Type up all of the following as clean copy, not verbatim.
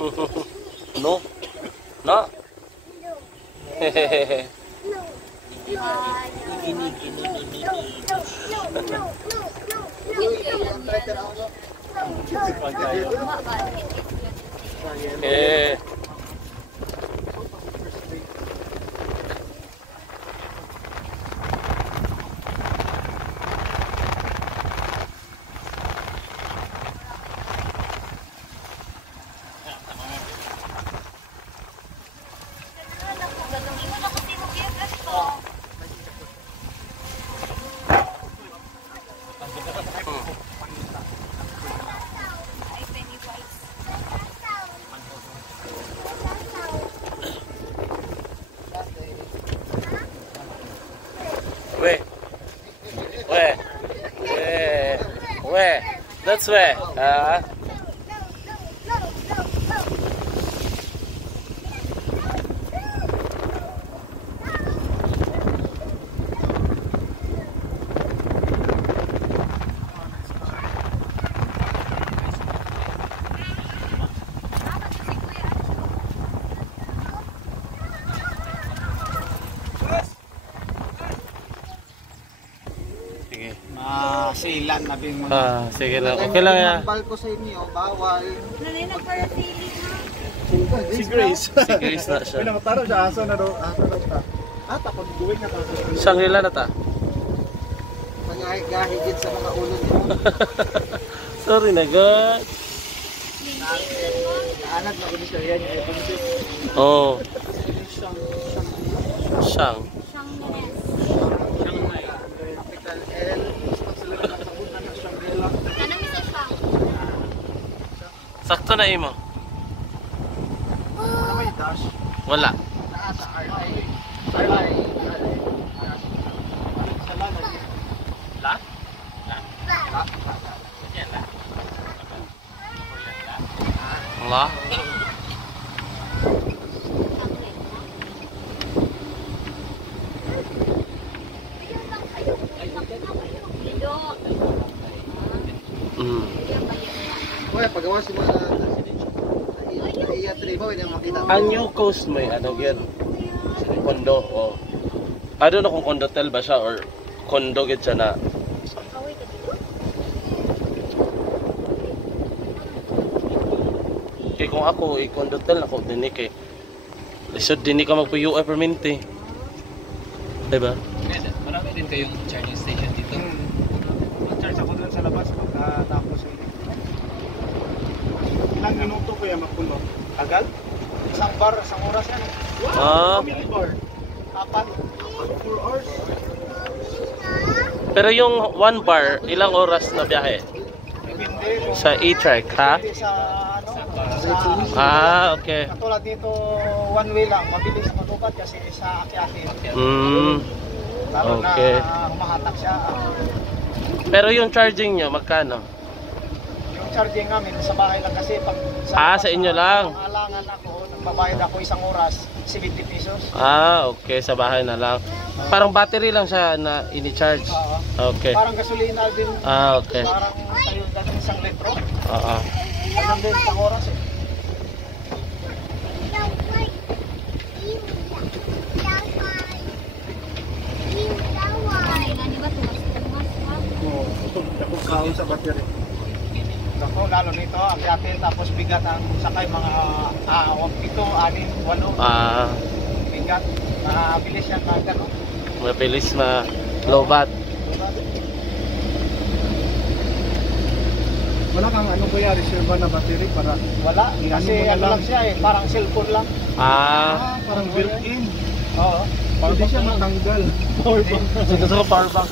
No? No? Hehehe. Eh. Where? Where? Where? Where? That's where. Sige. Silan na din mga. Sige lang. Okay lang yan. Bal ko sa inyo, bawal. Nanay nagparasili na. Si Grace. Si Grace na siya. Pinamataro siya, aso na daw. Aso na ta. Tapos duwing na ta. Shangri-La na ta. Pangahigahigit sa mga ulo niyo. Sorry na God. Anak na gusto yan yung buntis. Oh. Shang. Siyang Nenes. Capital L. Gusto sila na nakabunan ng Shangri-La. Tanong isa siyang. Sakto na imo. Ano may dash? Wala. Sa RI. RI. Sa lana. La? La. La? Mm. Oy, pagawa si mga iya tribo yung makita. Ang New Coast may ano yun? Kondo. Oh. I don't know kung condotel ba siya or kondo gid siya na. Kaya kung ako i-condotel ako din kay lisod din ka magpuyo ay permente. Diba? Marami din kayong charging station dito. Charge ako doon sa labas pagkatapos yun. Ilang minuto ko yan mapuno? Tagal? Isang bar, isang oras yan. Ah. Family bar. 4 hours. Pero yung 1 bar, ilang oras na biyahe? Depende. Sa e-trike, ha? Depende sa ano? Okay. Katulad dito, one way lang. Mabilis matupad kasi sa aki-aki. Lalo Okay. na humahatak siya. Pero yung charging nyo, magkano? Yung charging namin sa bahay lang kasi pag Sa inyo lang? Alangan ako, nagbabayad ako isang oras, 70 pesos. Okay, sa bahay na lang. Parang battery lang siya na ini-charge. Okay. Parang gasolina din. Okay. Parang tayo dati isang litro. Oo. Parang din isang oras eh. Ako kaon sa battery. Ako lalo nito, ang yate tapos bigat ang sakay mga 7, 8 bigat. Mabilis yan na gano'n. Mabilis lobat. Wala kang ano kuya, reserva na battery para wala kasi ano lang siya eh, parang cellphone lang. Parang built-in. Oo. Hindi siya matanggal. Power bank. Gusto ko power bank.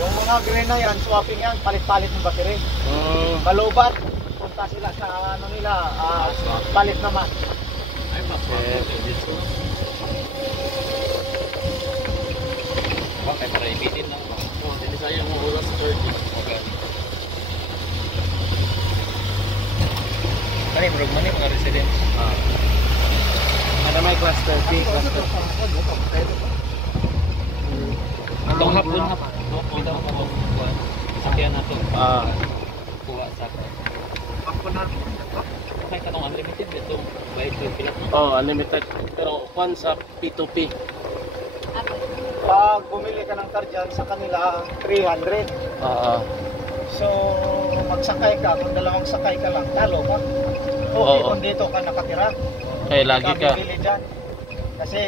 Yung mga green na yan, swapping yan, palit-palit ng battery. Balubat, punta sila sa ano nila, palit naman. Okay, para ibitin lang. Hindi sayang mo oras sa charging. Okay. Kani, murag man mga residents. Ano may cluster B? Cluster. Itong hapon. Kita mo pa sakyan nato. Kuha sa May kanong unlimited dito. Bayad ko yung pilat mo. Oh, unlimited. Pero kwan sa P2P. Pag bumili ka ng car dyan, sa kanila 300. Oo. So, magsakay ka, kung dalawang sakay ka lang, talo ka. Okay, Oo. kung dito ka nakatira, Eh, lagi ka. bibili dyan. Kasi,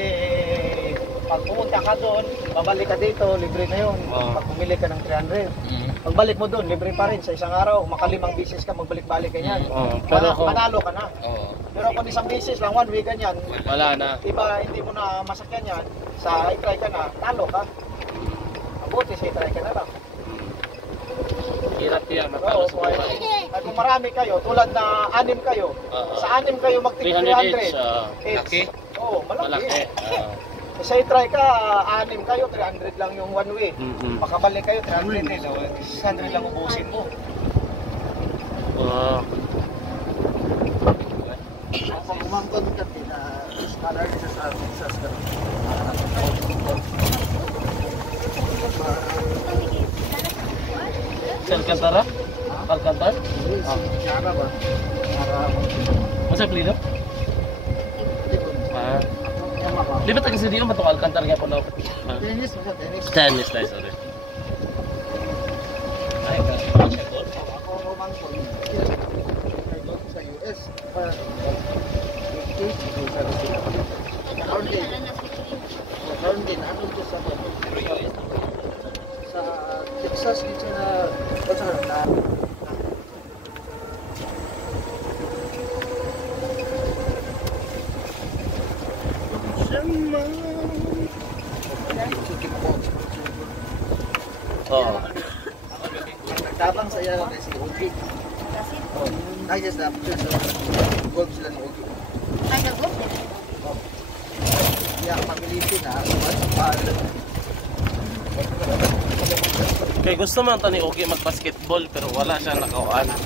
pag pumunta ka doon, babalik ka dito, libre na yun. Oo. Pag bumili ka ng 300. Pagbalik mo doon, libre pa rin sa isang araw. Makalimang bisis ka, magbalik-balik ka yan. Oo. Pero kung... Manalo ka na. Oo. Pero kung isang bisis lang, 1 week ganyan, Wala na. iba hindi mo na masakyan yan, sa i-try ka na, talo ka. Mabuti sa i-try ka na lang. Hirap yan, matalo sa buhay. Ay, kung marami kayo, tulad na 6 kayo, Oo. sa 6 kayo 300 each. mag-300. Laki. Oo, malaki. Malaki. Sa i-try ka, 6 kayo, 300 lang yung one way. Makabalik kayo, 300 din. 600 lang ubusin mo. Oo. Kung umangkot ka, scholar sa Texas ka. Sa Alcantara? Alcantara? Kara ba? Masa pilido? Ah. Di ba taga sa diyo matong Alcantara nga po na? Tennis, basta tennis. Tennis na, sorry. Ay, Ako umangkot. Sa US. Karoon din, ano ito sa Texas, dito na Oo. nagtabang sa iya kasi si Ogi. Ay, yes, gold sila ni Ogi. Ay, nag-book? Kaya pamilitin na, Kaya gusto man ito ni Ogie mag-basketball pero wala siya nakawaan. Ah.